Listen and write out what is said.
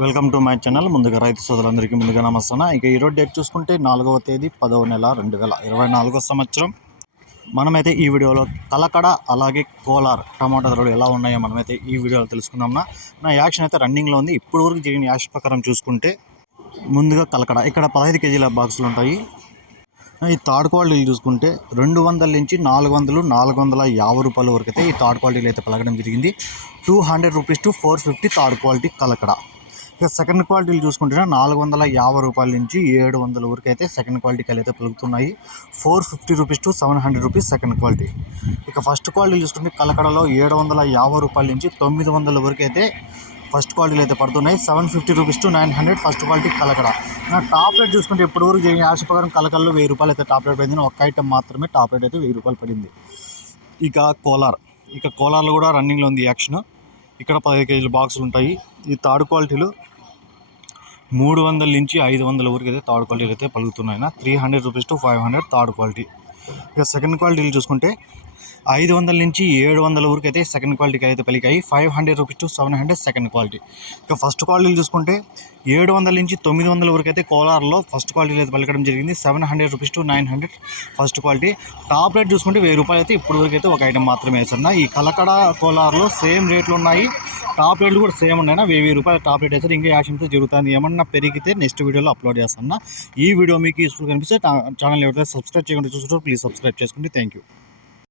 Welcome to my channel. ముందుగా రైతు సోదరులందరికీ ముందుగా నమస్తాన ఇక ఈరోజు డేట్ చూసుకుంటే నాలుగవ తేదీ పదవ నెల రెండు వేల ఇరవై నాలుగో సంవత్సరం. మనమైతే ఈ వీడియోలో కలకడ అలాగే కోలార్ టమాటా ధరలు ఎలా ఉన్నాయో మనమైతే ఈ వీడియోలో తెలుసుకుందాంనా నా యాక్షన్ అయితే రన్నింగ్లో ఉంది. ఇప్పుడు వరకు జరిగిన యాక్షన్ ప్రకారం చూసుకుంటే ముందుగా కలకడ ఇక్కడ పదహైదు కేజీల బాక్సులు ఉంటాయి. ఈ థర్డ్ క్వాలిటీలు చూసుకుంటే రెండు వందల నుంచి నాలుగు వందలు నాలుగు వందల యాభై రూపాయల వరకు అయితే ఈ థర్డ్ క్వాలిటీలు అయితే పలకడం జరిగింది. Two hundred rupees to four fifty third quality Kalakada ఇక సెకండ్ క్వాలిటీలు చూసుకుంటే నాలుగు వందల యాభై రూపాయల నుంచి ఏడు వందల వరకు అయితే సెకండ్ క్వాలిటీకి అయితే పలుకుతున్నాయి four fifty rupees to seven hundred rupees second quality ఇక ఫస్ట్ క్వాలిటీ చూసుకుంటే కలకడలో ఏడు వందల యాభై రూపాయల నుంచి తొమ్మిది వందల వరకు అయితే ఫస్ట్ క్వాలిటీలు అయితే పడుతున్నాయి. Seven fifty rupees to nine hundred first quality Kalakada. నా టాప్ రేట్ చూసుకుంటే ఇప్పటివరకు జరిగిన ఆశ ప్రకారం కలకడలో వెయ్యి రూపాయలు అయితే టాప్ రేట్ పడింది. ఒక్క ఐటమ్ మాత్రమే టాప్ రేట్ అయితే వెయ్యి రూపాయలు పడింది. ఇక కోలార్. ఇక కోలార్లో కూడా రన్నింగ్లో ఉంది యాక్షన్. ఇక్కడ పదిహేను కేజీల బాక్సులు ఉంటాయి. ఈ థర్డ్ క్వాలిటీలు మూడు వందల నుంచి ఐదు వందల వరకు అయితే థర్డ్ క్వాలిటీలు అయితే పలుకుతున్నాయి. Three hundred rupees to five hundred third quality. ఇక సెకండ్ క్వాలిటీలు చూసుకుంటే ఐదు వందల నుంచి ఏడు వందల వరకు అయితే సెకండ్ క్వాలిటీకి అయితే పలికాయి. Five hundred rupees to seven hundred second quality ఇక ఫస్ట్ క్వాలిటీలు చూసుకుంటే ఏడు వందల నుంచి తొమ్మిది వందల వరకు అయితే కోలార్లో ఫస్ట్ క్వాలిటీలు అయితే పలకడం జరిగింది. Seven hundred rupees to nine hundred first quality top rate చూసుకుంటే వెయ్యి రూపాయలు అయితే ఇప్పుడు వరకు అయితే ఒక ఐటమ్ మాత్రమే వేస్తున్నా. ఈ కలకడ కోలార్లో సేమ్ రేట్లు ఉన్నాయి. టాప్ రేట్లు కూడా సేమ్ ఉన్నాయి వెయ్యి రూపాయల రూపాయలు టాప్ రేట్ వేస్తారు ఇంకా యాక్షన్తో జరుగుతుంది. ఏమన్నా పెరిగితే నెక్స్ట్ వీడియోలో అప్లోడ్ చేస్తాను ఈ వీడియో మీకు యూస్ఫుల్ కనిపిస్తే ఛానల్ ఎవరైతే సబ్స్క్రైబ్ చేయకుండా చూసుకుంటారు ప్లీజ్ సబ్స్క్రైబ్ చేసుకోండి థ్యాంక్ యూ